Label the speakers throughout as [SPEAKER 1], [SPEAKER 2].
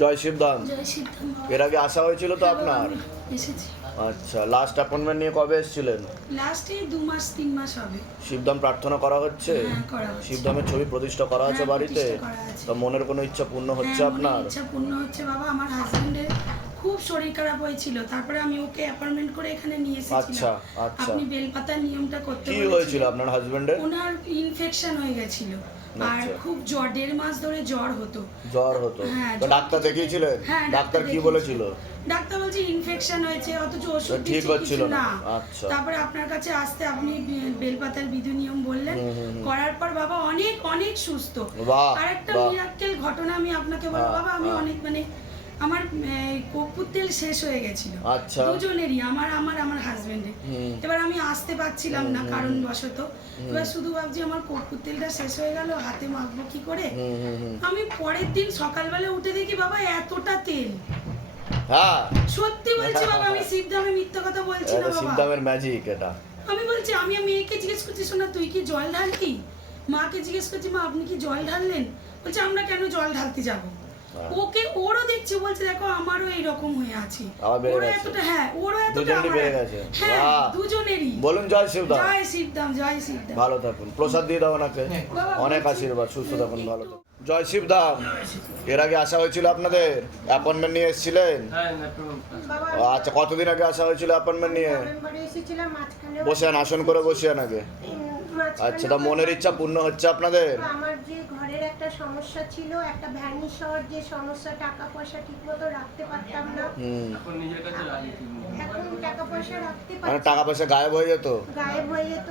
[SPEAKER 1] জয় শিবধাম এর আগে আসা হয়েছিল তো
[SPEAKER 2] হ্যাঁ
[SPEAKER 1] আপনার? আচ্ছা লাস্ট অ্যাপয়েন্টমেন্ট নিয়ে কবে এসেছিলেন?
[SPEAKER 2] লাস্টে দু মাস তিন মাস হবে।
[SPEAKER 1] শিবধাম প্রার্থনা করা হচ্ছে?
[SPEAKER 2] হ্যাঁ
[SPEAKER 1] শিবধামের ছবি প্রতিষ্ঠা করা আছে
[SPEAKER 2] হ্যাঁ,
[SPEAKER 1] বাড়িতে। তো মনের কোনো ইচ্ছা পূর্ণ হচ্ছে আপনার?
[SPEAKER 2] ইচ্ছা পূর্ণ হচ্ছে বাবা। আমার হাজবেন্ডের খুব শরীর খারাপ হয়েছিল। তারপরে আমি ওকে অ্যাপয়েন্টমেন্ট করে এখানে নিয়ে
[SPEAKER 1] আচ্ছা,
[SPEAKER 2] এসেছিলাম।
[SPEAKER 1] আচ্ছা।
[SPEAKER 2] আপনি বেলপাতার নিয়মটা করতে
[SPEAKER 1] কি হয়েছিল আপনার হাজবেন্ডের
[SPEAKER 2] ওনার ইনফেকশন হয়ে গেছিল। আর
[SPEAKER 1] আচ্ছা।
[SPEAKER 2] খুব জ্বর দেড় মাস ধরে জ্বর হতো।
[SPEAKER 1] জ্বর হতো।
[SPEAKER 2] হ্যাঁ,
[SPEAKER 1] তো ডাক্তার দেখিয়েছিলেন
[SPEAKER 2] হ্যাঁ,
[SPEAKER 1] ডাক্তার কি বলেছিল?
[SPEAKER 2] ডাক্তার বলছে ইনফেকশন হয়েছে অথচ ওষুধ
[SPEAKER 1] ঠিক হচ্ছিল না। আচ্ছা।
[SPEAKER 2] তারপরে আপনার কাছে আসতে আপনি বেলপাতার বিধি নিয়ম বললেন। করার পর বাবা অনেক অনেক সুস্থ। আর একটা। মিরাক্কেল ঘটনা আমি আপনাকে বলব।
[SPEAKER 1] হ্যাঁ,
[SPEAKER 2] বাবা আমি। অনেক মানে আমার কর্পূর তেল শেষ হয়ে গেছিল।
[SPEAKER 1] আচ্ছা।
[SPEAKER 2] দুজনেরই আমার আমার আমার হাজবেন্ডের
[SPEAKER 1] হুম।
[SPEAKER 2] এবার আমি আসতে পারছিলাম না কারণ বশত এবার শুধু ভাবছি আমার কর্পূর তেলটা শেষ হয়ে গেল হাতে মাখবো কি করে? আমি পরের দিন সকালবেলা উঠে দেখি বাবা এতটা তেল।
[SPEAKER 1] হ্যাঁ।
[SPEAKER 2] সত্যি বলছি বাবা আমি সিদ্ধামে মিথ্যা কথা বলছি না বাবা।
[SPEAKER 1] ম্যাজিক এটা।
[SPEAKER 2] আমি বলছি আমি মেয়েকে জিজ্ঞেস করছি শোনা তুই কি জল ঢালতি? মাকে জিজ্ঞেস করছি মা আপনি কি জল ঢাললেন? বলছে আমরা কেন জল ঢালতে যাব। ওকে ওরও দেখছি বলছে দেখো আমারও এইরকম হয়ে আছে। ওরও এতটা হ্যাঁ ওরও এতটা হ্যাঁ দুজনেরই।
[SPEAKER 1] বলুন জয় শিবধাম
[SPEAKER 2] জয় শিবদাম জয় শিবদাম।
[SPEAKER 1] ভালো থাকুন। প্রসাদ দিয়ে দাও ওনাকে। অনেক
[SPEAKER 2] বলছি-
[SPEAKER 1] আশীর্বাদ। সুস্থ থাকুন ভালো থাকুন। জয় শিবধাম এর আগে আসা হয়েছিল আপনাদের? অ্যাপয়েন্টমেন্ট নিয়ে এসেছিলেন?
[SPEAKER 3] হ্যাঁ
[SPEAKER 1] আচ্ছা কতদিন আগে আসা হয়েছিল অ্যাপয়েন্টমেন্ট নিয়ে? বসে আন আসন করে বসে আন আগে। আচ্ছা তা মনের ইচ্ছা পূর্ণ হচ্ছে আপনাদের?
[SPEAKER 4] আমার যে ঘরের একটা সমস্যা ছিল একটা ভ্যানিশ হওয়ার যে সমস্যা টাকা পয়সা ঠিক মতো রাখতে পারতাম না।
[SPEAKER 3] এখন নিজের কাছে রাখি
[SPEAKER 4] এখন টাকা পয়সা রাখতে
[SPEAKER 1] মানে টাকা পয়সা গায়েব হয়ে যেত?
[SPEAKER 4] গায়েব হয়ে যেত।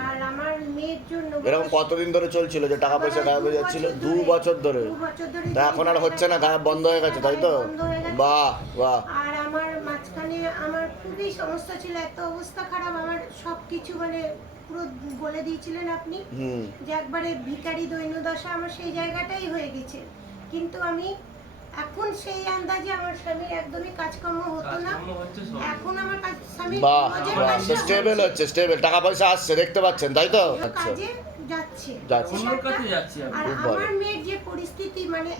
[SPEAKER 4] আর আমার মেয়ের জন্য
[SPEAKER 1] এরকম কতদিন ধরে চলছিল যে টাকা পয়সা গায়েব হয়ে যাচ্ছিল? দু বছর ধরে।
[SPEAKER 4] দু বছর ধরে
[SPEAKER 1] তা এখন আর হচ্ছে না গায়েব বন্ধ হয়ে গেছে তাই তো?
[SPEAKER 4] বন্ধ হয়ে গেছে।
[SPEAKER 1] বাহ বাহ।
[SPEAKER 4] আর আমার মাঝখানে আমার খুবই সমস্যা ছিল এত অবস্থা খারাপ আমার সব কিছু মানে পুরো বলে দিয়েছিলেন আপনি যে একবারে ভিখারি দৈন্যদশা আমার সেই জায়গাটাই হয়ে গেছে। কিন্তু আমি এখন সেই আন্দাজে আমার স্বামীর একদমই কাজকর্ম হতো না। এখন আমার কাজ কাজটা
[SPEAKER 1] স্টেবল হচ্ছে। স্টেবল টাকা পয়সা আসছে দেখতে পাচ্ছেন তাই তো?
[SPEAKER 4] হচ্ছে।
[SPEAKER 1] আচ্ছা।
[SPEAKER 4] কাজে যাচ্ছে।
[SPEAKER 1] যাচ্ছে।
[SPEAKER 3] অন্যর কাছে যাচ্ছি আমি
[SPEAKER 4] আর আমার মেয়ের যে পরিস্থিতি মানে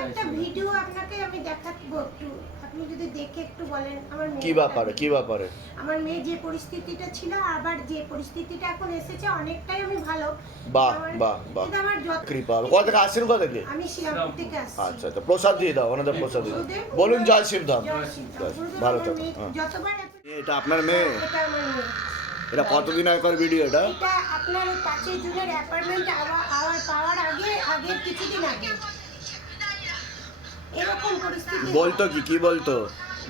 [SPEAKER 4] একটা ভিডিও আপনাকে আমি দেখাবো একটু। আপনি যদি দেখে একটু বলেন আমার
[SPEAKER 1] কি ব্যাপারে কি ব্যাপারে?
[SPEAKER 4] আমার মেয়ে যে পরিস্থিতিটা ছিল আবার যে পরিস্থিতিটা এখন এসেছে অনেকটাই আমি ভালো।
[SPEAKER 1] বাহ, বাহ, বাহ।
[SPEAKER 4] আমার যত-
[SPEAKER 1] কৃপা কোথা থেকে আসছেন কোথা থেকে?
[SPEAKER 4] আমি শ্রীরামপুর থেকে আসছি।
[SPEAKER 1] আচ্ছা আচ্ছা প্রসাদ দিয়ে দাও ওনাদের প্রসাদ দিয়ে বলুন জয় শিবধাম। ভালো থাকুন হ্যাঁ।
[SPEAKER 4] যতবার
[SPEAKER 1] এটা আপনার মেয়ে?
[SPEAKER 4] এটা আমার মেয়ে।
[SPEAKER 1] এটা কতদিন আগেকার ভিডিও এটা?
[SPEAKER 4] এটা আপনার পাঁচই জুনের অ্যাপার্টমেন্ট আওয়ার পাওয়ার আগে আগের কিছুদিন আগে। এরকম পরিস্থিতি
[SPEAKER 1] বলতো কি কি বলতো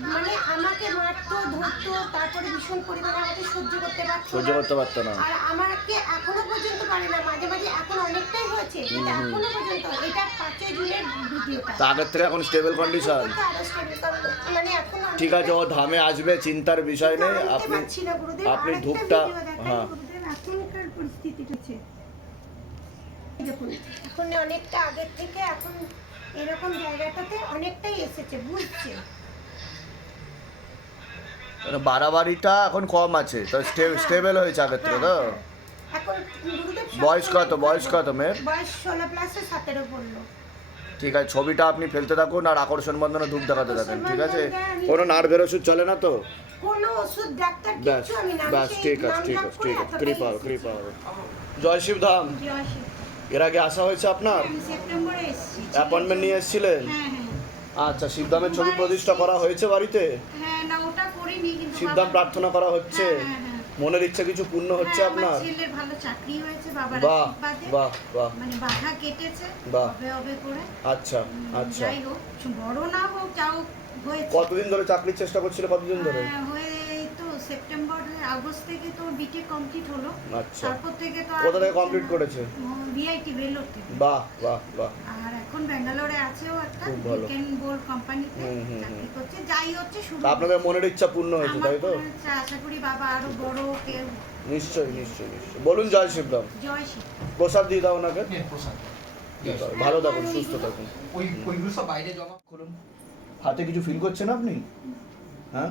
[SPEAKER 4] মানে আমাকে মারতো ধরতো তারপরে ভীষণ পরিমাণে আমাকে সহ্য করতে পারতো
[SPEAKER 1] সহ্য
[SPEAKER 4] না।
[SPEAKER 1] করতে পারতো না
[SPEAKER 4] আর আমাকে এখনও পর্যন্ত পারে না মাঝে মাঝে এখন অনেকটাই হয়েছে কিন্তু এখনও পর্যন্ত এটা পাঁচই জুনের ভিডিওটা
[SPEAKER 1] তা আগের থেকে এখন স্টেবল কন্ডিশন
[SPEAKER 4] দিতে হবে। মানে এখন
[SPEAKER 1] ঠিক আছে ও ধামে আসবে চিন্তার বিষয় নেই আপনি। আপনি ধূপটা হ্যাঁ
[SPEAKER 4] এখনকার পরিস্থিতি হচ্ছে এখন অনেকটা আগের থেকে এখন এরকম জায়গাটাতে অনেকটাই এসেছে বুঝছে?
[SPEAKER 1] বাড়াবাড়িটা এখন কম আছে তো স্টেবল হয়েছে আগের থেকে তো?
[SPEAKER 4] গুরুদেব সব
[SPEAKER 1] বয়স কত বয়স কত মেয়ের?
[SPEAKER 4] বয়স ষোলো প্লাসে সতেরো পড়ল।
[SPEAKER 1] ঠিক আছে ছবিটা আপনি ফেলতে থাকুন আর আকর্ষণ বন্ধনে ধূপ দেখাতে থাকেন ঠিক আছে? কোনো নার্ভের ওষুধ চলে না তো?
[SPEAKER 4] কোনো ওষুধ ডাক্তার
[SPEAKER 1] ব্যাস ঠিক আছে ঠিক আছে ঠিক আছে। কৃপা কৃপা। জয় শিবধাম।
[SPEAKER 4] জয় শ্রী।
[SPEAKER 1] এর আগে আসা হয়েছে আপনার? অ্যাপয়েন্টমেন্ট নিয়ে এসেছিলেন?
[SPEAKER 4] হ্যাঁ হ্যাঁ।
[SPEAKER 1] আচ্ছা শিবধামের ছবি প্রতিষ্ঠা করা হয়েছে বাড়িতে?
[SPEAKER 4] হ্যাঁ কিন্তু
[SPEAKER 1] শিবধাম প্রার্থনা করা হচ্ছে?
[SPEAKER 4] হ্যাঁ, হ্যাঁ, হ্যাঁ।
[SPEAKER 1] মনের ইচ্ছা কিছু পূর্ণ হচ্ছে
[SPEAKER 4] হ্যাঁ,
[SPEAKER 1] আপনার?
[SPEAKER 4] ছেলের ভালো চাকরি হয়েছে বাবার
[SPEAKER 1] বাহ বাহ বাহ।
[SPEAKER 4] মানে বাধা কেটেছে
[SPEAKER 1] বাহ।
[SPEAKER 4] করে।
[SPEAKER 1] আচ্ছা আচ্ছা।
[SPEAKER 4] যাই হোক বড় না হোক যাও
[SPEAKER 1] কতদিন ধরে চাকরির চেষ্টা করছিল কতদিন ধরে?
[SPEAKER 4] হ্যাঁ, হয়ে তো সেপ্টেম্বর আগস্ট থেকে তো বিটেক কমপ্লিট হলো।
[SPEAKER 1] আচ্ছা।
[SPEAKER 4] তারপর থেকে তো
[SPEAKER 1] কোথা থেকে কমপ্লিট করেছে?
[SPEAKER 4] ভিআইটি বেলোর থেকে।
[SPEAKER 1] বাহ বাহ বাহ।
[SPEAKER 4] আর এখন ব্যাঙ্গালোরে আছেও একটা
[SPEAKER 1] খুব ভালো।
[SPEAKER 4] উইকেন্ড বোর্ড কোম্পানিতে
[SPEAKER 1] হুম, হুম,
[SPEAKER 4] চাকরি করছে। যাই হচ্ছে শুরু।
[SPEAKER 1] আপনাদের মনের ইচ্ছা পূর্ণ হয়েছে তাই তো?
[SPEAKER 4] আশা করি বাবা আরও বড় কেউ
[SPEAKER 1] নিশ্চয়ই নিশ্চয়ই নিশ্চয়ই। বলুন জয় শিবধাম
[SPEAKER 4] জয় শ্রী
[SPEAKER 1] প্রসাদ দিয়ে দাও ওনাকে।
[SPEAKER 5] হ্যাঁ, প্রসাদ।
[SPEAKER 1] ভালো থাকুন সুস্থ থাকুন।
[SPEAKER 5] ওই ওইগুলো সব বাইরে জমা
[SPEAKER 1] করুন। হাতে কিছু ফিল করছেন আপনি? হ্যাঁ?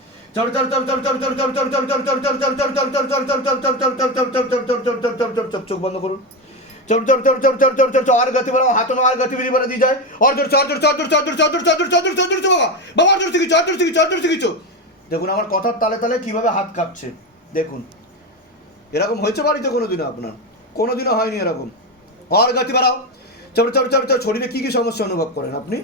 [SPEAKER 1] চল চল চল চল চল চল চল চল চল চল চল চল চল চল চল চল চল চোখ বন্ধ করুন আর আর বিধি বাড়া দিয়ে যায় দেখুন, আমার কথার তালে তালে কীভাবে হাত কাঁপছে। দেখুন, এরকম হয়েছে বাড়িতে কোনোদিনও আপনার। কোনোদিনও হয়নি এরকম। আর গতি বাড়াও। চর চর চর চর শরীরে কী কী সমস্যা অনুভব করেন আপনি?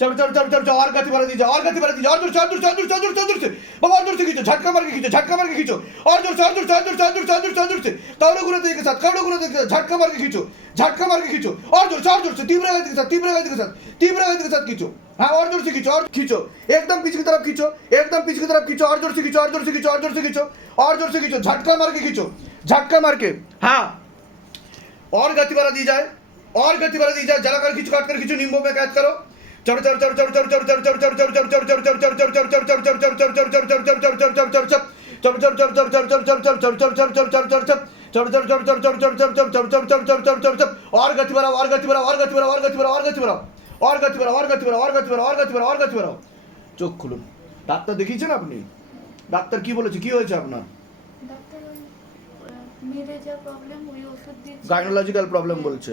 [SPEAKER 1] चलो चलो चलो चलो और गति बढ़ा दीजिए और गति बढ़ा दीजिए और दूर से दूर से दूर से दूर से दूर से बाबा और दूर से खींचो झटका मार के खींचो झटका मार के खींचो और दूर से दूर से दूर से दूर से दूर से दूर से कवड़े गुना के साथ कवड़े गुना के साथ झटका मार के खींचो झटका मार के खींचो और दूर से दूर से तीव्र गति के साथ तीव्र गति के साथ तीव्र गति के साथ खींचो हाँ और ज़ोर से खींचो और खींचो एकदम पीछे की तरफ़ खींचो एकदम पीछे की तरफ़ खींचो और ज़ोर से खींचो और ज़ोर से खींचो और ज़ोर से खींचो और ज़ोर से खींचो झटका मार के खींचो झटका मार के हाँ और गति बढ़ा दी जाए और गति बढ़ा दी जाए जलाकर खींचो काट कर खींचो नींबू में कैद करो চোখ খুলুন ডাক্তার দেখিয়েছেন আপনি ডাক্তার কি বলেছে কি হয়েছে আপনার গাইনোলজিক্যাল প্রবলেম বলছে।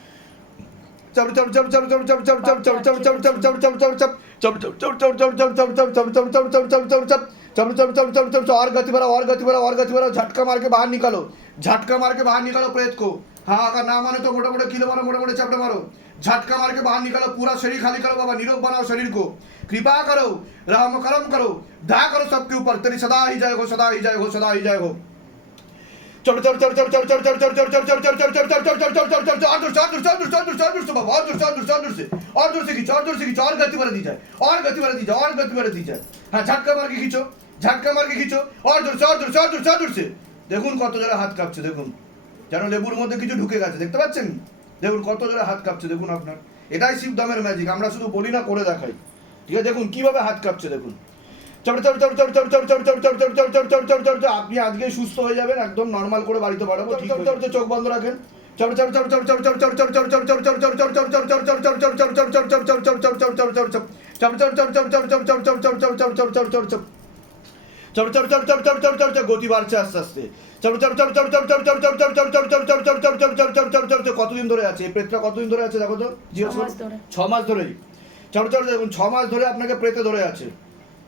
[SPEAKER 1] झटका मार के बाहर निकालो झटका मार के बाहर निकालो प्रेत को हाँ अगर ना मानो तो मोटे मोटे किलो मारो मोटे मोटे चपटे मारो झटका मार के बाहर निकालो पूरा शरीर खाली करो बाबा निरोग बनाओ शरीर को कृपा करो राम करम करो दया करो सबके ऊपर तेरी सदा ही जाएगा सदा ही जाएगा सदा ही जाए চলো চলো চলো চলো চলো চলো চলো চলো চলো চলো চলো চলো চলো চলো চলো চলো চলো চলো চলো আদর্শ আদর্শ আদর্শ আদর্শ আদর্শ আর গতি বাড়া দিয়ে আর গতি বাড়া দিয়ে আর গতি বাড়া দিয়ে যায় হ্যাঁ ঝাটকা মার্কে খিচো ঝাটকা মার্কে খিচো আদর্শ আদর্শ আদর্শ আদর্শ দেখুন কত জোরে হাত কাঁপছে দেখুন যেন লেবুর মধ্যে কিছু ঢুকে গেছে দেখতে পাচ্ছেন দেখুন কত জোরে হাত কাঁপছে দেখুন আপনার এটাই শিবদমের ম্যাজিক আমরা শুধু বলি না করে দেখাই ঠিক আছে দেখুন কীভাবে হাত কাঁপছে দেখুন আপনি আজকে সুস্থ হয়ে যাবেন একদম নর্মাল করে বাড়িতে পাঠাবো ঠিক চপড়ে চোখ বন্ধ রাখেন গতি বাড়ছে আস্তে আস্তে কতদিন ধরে আছে প্রেতটা কতদিন ধরে আছে দেখো তো ছ মাস ধরে ছ মাস ধরে আপনাকে প্রেতে ধরে আছে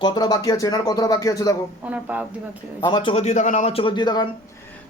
[SPEAKER 1] কতটা বাকি আছে এনার কতটা বাকি আছে দেখো আমার চোখে দিয়ে দেখান আমার চোখে দিয়ে দেখান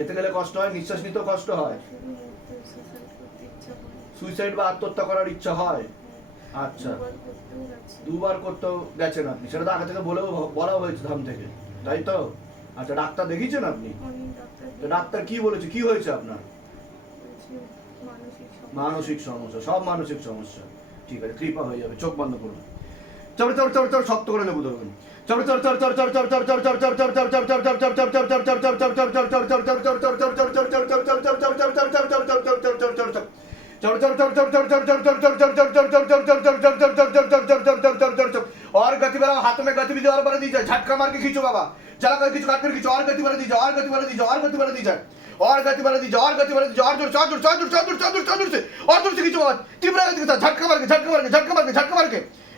[SPEAKER 6] খেতে গেলে কষ্ট হয় নিঃশ্বাস
[SPEAKER 1] নিতেও কষ্ট হয়। সুইসাইড বা আত্মহত্যা করার ইচ্ছা হয়। আচ্ছা।
[SPEAKER 6] দুবার
[SPEAKER 1] করতে গেছেন আপনি। সেটা তো আগে থেকে বলেও বলা হয়েছে ধাম থেকে। তাই তো? আচ্ছা ডাক্তার দেখিয়েছেন আপনি?
[SPEAKER 6] ডাক্তার
[SPEAKER 1] কি বলেছে? কি হয়েছে আপনার?
[SPEAKER 6] মানসিক সমস্যা
[SPEAKER 1] সব মানসিক সমস্যা। ঠিক আছে কৃপা হয়ে যাবে চোখ বন্ধ করুন। চবড়ে চবড়ে চবড়ে চবড়ে শক্ত করে নেব ধরুন চবড়ে চবড়ে চবড়ে চবড়ে চবড়ে চবড়ে চবড়ে চবড়ে চবড়ে চবড়ে চবড়ে চবড়ে और गति बढ़ाओ हाथों में गति भी और बढ़ा दीजिए झटका मार के खींचो बाबा चला कर खींचो काट कर खींचो और गति बढ़ा दीजिए और गति बढ़ा दीजिए और गति बढ़ा दीजिए और गति बढ़ा दीजिए और गति बढ़ा दीजिए और जोर जोर जोर जोर जोर जोर जोर जोर से और जोर से खींचो बाबा तीव्र गति के साथ झटका मार के झटका मार के झटका मार के झटका मार के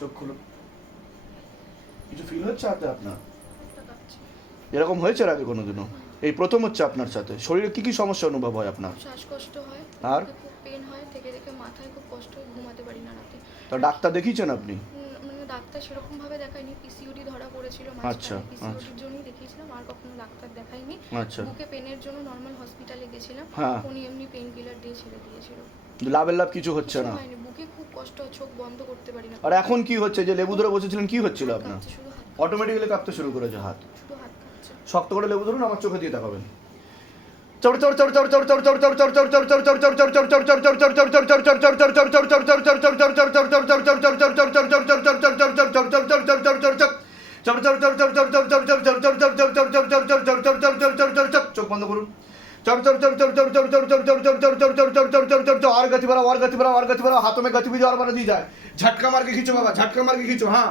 [SPEAKER 1] চোখ খুলো। কিছু ফিল হচ্ছে হাতে আপনার? এরকম হয়েছে আগে কোনোদিনও? এই প্রথম হচ্ছে আপনার সাথে। শরীরে কি কি সমস্যা অনুভব হয় আপনার?
[SPEAKER 6] শ্বাসকষ্ট হয়
[SPEAKER 1] আর?
[SPEAKER 6] খুব পেন হয় থেকে থেকে মাথায় খুব কষ্ট হয় ঘুমাতে পারি না রাতে।
[SPEAKER 1] তা ডাক্তার দেখিয়েছেন আপনি?
[SPEAKER 6] মানে ডাক্তার সেরকম ভাবে দেখায়নি পিসিওডি ধরা পড়েছিল
[SPEAKER 1] আচ্ছা, আচ্ছা।
[SPEAKER 6] পিসিওডির জন্যই দেখিয়েছিলাম আর কখনো ডাক্তার
[SPEAKER 1] আচ্ছা।
[SPEAKER 6] বুকে পেনের জন্য নর্মাল হসপিটালে গেছিলাম
[SPEAKER 1] হ্যাঁ।
[SPEAKER 6] উনি এমনি পেন কিলার দিয়ে ছেড়ে দিয়েছিল।
[SPEAKER 1] লাভের লাভ কিছু হচ্ছে না?
[SPEAKER 6] বুকে খুব কষ্ট চোখ বন্ধ করতে পারি না।
[SPEAKER 1] আর এখন কি হচ্ছে? যে লেবু ধরে বসেছিলেন কি হচ্ছিল আপনার? অটোমেটিক্যালি কাঁপতে শুরু করেছে হাত। শক্ত করে লেবু ধরুন আমার চোখে দিয়ে তাকাবেন চোখ বন্ধ করুন और गति बढ़ाओ और गति बढ़ाओ और गति बढ़ाओ हाथों में गतिविधि और बढ़ा दी जाए झटका मार के खींचो बाबा झटका मार के खींचो हाँ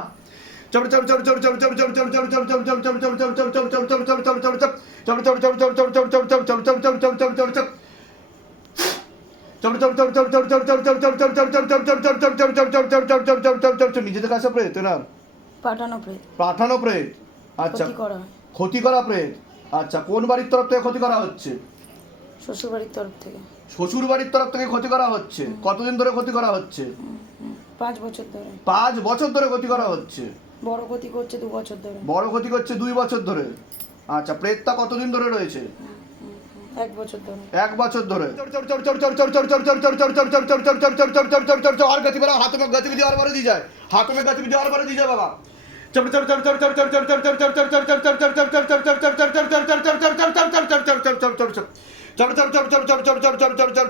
[SPEAKER 1] নিজেদের কাছে প্রেত না
[SPEAKER 7] পাঠানো প্রেত।
[SPEAKER 1] পাঠানো প্রেত। আচ্ছা
[SPEAKER 7] ক্ষতি করা।
[SPEAKER 1] ক্ষতি করা প্রেত। আচ্ছা কোন বাড়ির তরফ থেকে ক্ষতি করা হচ্ছে?
[SPEAKER 7] শ্বশুর বাড়ির তরফ থেকে।
[SPEAKER 1] শ্বশুর বাড়ির তরফ থেকে ক্ষতি করা হচ্ছে? কতদিন ধরে ক্ষতি করা হচ্ছে?
[SPEAKER 7] পাঁচ বছর ধরে।
[SPEAKER 1] পাঁচ বছর ধরে ক্ষতি করা হচ্ছে?
[SPEAKER 7] বড় ক্ষতি করছে দু বছর ধরে
[SPEAKER 1] বড় ক্ষতি করছে দুই বছর ধরে আচ্ছা প্রেতটা কতদিন ধরে রয়েছে
[SPEAKER 7] এক বছর ধরে
[SPEAKER 1] এক বছর ধরে और गति बढ़ाओ हाथों में गतिविधि और बढ़ दी जाए हाथों में गतिविधि और बढ़ दी जाए बाबा तीव्र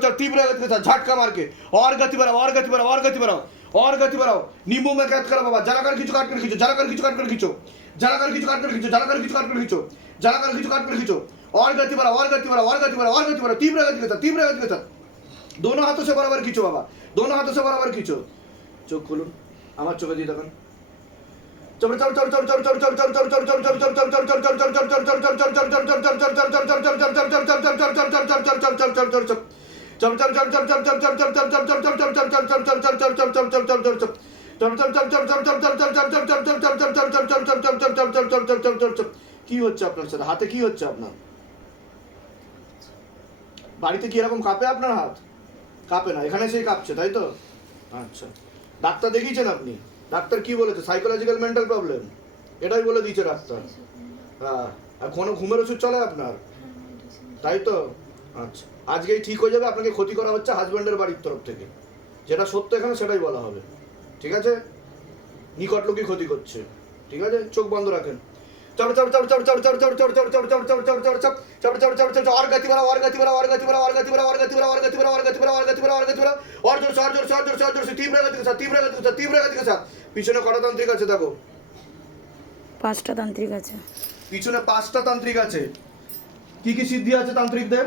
[SPEAKER 1] गति के साथ झटका मार के और गति बढ़ाओ और गति बढ़ाओ और गति बढ़ाओ और गति बढ़ाओ नींबू में कैद करो बाबा जला कर खींचो काट कर खींचो जला कर खींचो काट कर खींचो जला कर खींचो काट कर खींचो जला कर खींचो काट कर खींचो जला कर खींचो काट कर खींचो और गति बढ़ा और गति बढ़ा और गति बढ़ा और गति बढ़ा तीव्र गति के साथ तीव्र गति के साथ दोनों हाथों से बराबर खींचो बाबा दोनों हाथों से बराबर खींचो চোখ খুলুন আমার চোখে দিয়ে দেখুন কি হচ্ছে আপনার সাথে হাতে কি হচ্ছে আপনার বাড়িতে কি এরকম কাঁপে আপনার হাত কাঁপে না এখানে সেই কাঁপছে তাই তো আচ্ছা ডাক্তার দেখিয়েছেন আপনি ডাক্তার কি বলেছে সাইকোলজিক্যাল মেন্টাল প্রবলেম এটাই বলে দিয়েছে ডাক্তার হ্যাঁ আর কোনো ঘুমের ওষুধ চলে আপনার তাই তো আচ্ছা আজকেই ঠিক হয়ে যাবে আপনাকে ক্ষতি করা হচ্ছে হাজব্যান্ডের বাড়ির তরফ থেকে যেটা সত্য এখানে সেটাই বলা হবে ঠিক আছে নিকট লোকই ক্ষতি করছে ঠিক আছে চোখ বন্ধ রাখেন চড় চড় চড় চড় চড় চড় চড় চড় চড় চড় চড় চড় চড় চড় চড় চড় চড় চড় আর গতি বড় আর গতি বড় আর গতি বড় আর গতি বড় আর গতি বড় আর গতি বড় আর গতি বড় আর গতি বড় আর গতি বড় আর জোর সর জোর সর জোর সর জোর তীব্র পিছনে কটা তান্ত্রিক আছে দেখো
[SPEAKER 7] পাঁচটা তান্ত্রিক আছে
[SPEAKER 1] পিছনে পাঁচটা তান্ত্রিক আছে কি কি সিদ্ধি আছে তান্ত্রিকদের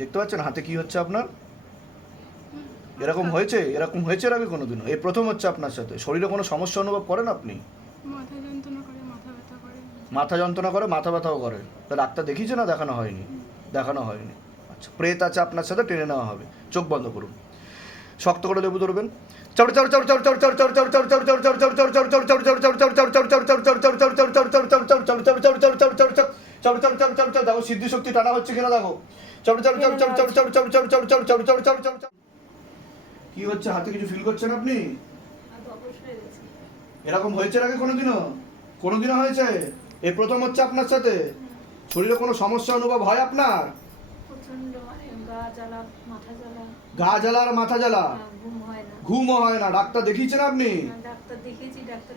[SPEAKER 1] দেখতে পাচ্ছেন হাতে কি হচ্ছে আপনার এরকম হয়েছে এরকম হয়েছে এর আগে কোনোদিনও এই প্রথম হচ্ছে আপনার সাথে শরীরে কোনো সমস্যা অনুভব করেন আপনি
[SPEAKER 6] মাথা যন্ত্রণা করে মাথা
[SPEAKER 1] ব্যথাও করে তা ডাক্তার দেখিয়েছে না দেখানো হয়নি দেখানো হয়নি আচ্ছা প্রেত আছে আপনার সাথে টেনে নেওয়া হবে চোখ বন্ধ করুন শক্ত করে লেবু ধরবেন দেখো সিদ্ধি শক্তি টানা হচ্ছে কিনা দেখো কি হচ্ছে হাতে কিছু ফিল করছেন আপনি এরকম হয়েছে আগে কোনোদিনও কোনোদিনও হয়েছে এই প্রথম হচ্ছে আপনার সাথে শরীরে কোনো সমস্যা অনুভব হয় আপনার
[SPEAKER 6] মানে গা জ্বালা মাথা জ্বালা
[SPEAKER 1] গা আর মাথা জ্বালা
[SPEAKER 6] ঘুম হয় না
[SPEAKER 1] ঘুমও হয় না ডাক্তার দেখিয়েছেন আপনি
[SPEAKER 6] ডাক্তার দেখিয়েছি ডাক্তার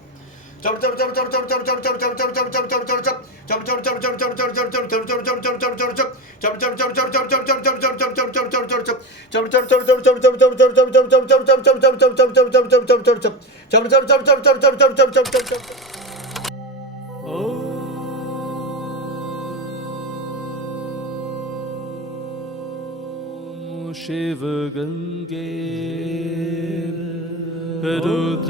[SPEAKER 8] Schäfer geben, du